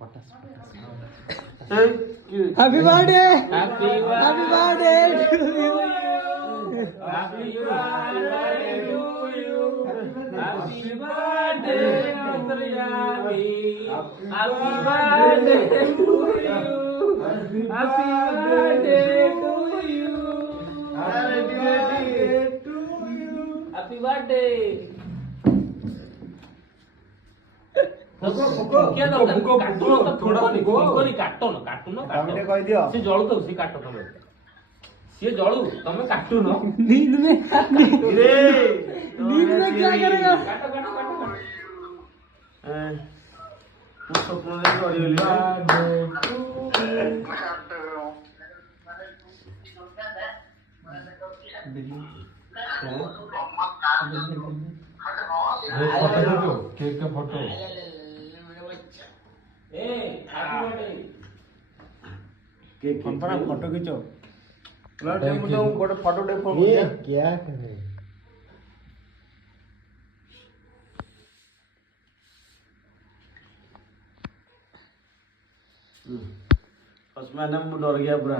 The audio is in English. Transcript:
Happy birthday! Happy birthday to you! Happy birthday to you. Happy birthday, Antaryami. Happy birthday to you. Happy birthday to you. Happy birthday to you. Happy birthday. ସେ ଜଳୁ ସେ କାଟ ତମେ ସିଏ ଜଳୁ ତମେ କାଟୁନ नींद में क्या करेगा? କାଟ କାଟ କାଟ केक का फोटो फोटो खींचो गोटे फोटो क्या करे उसमें डर गया पूरा।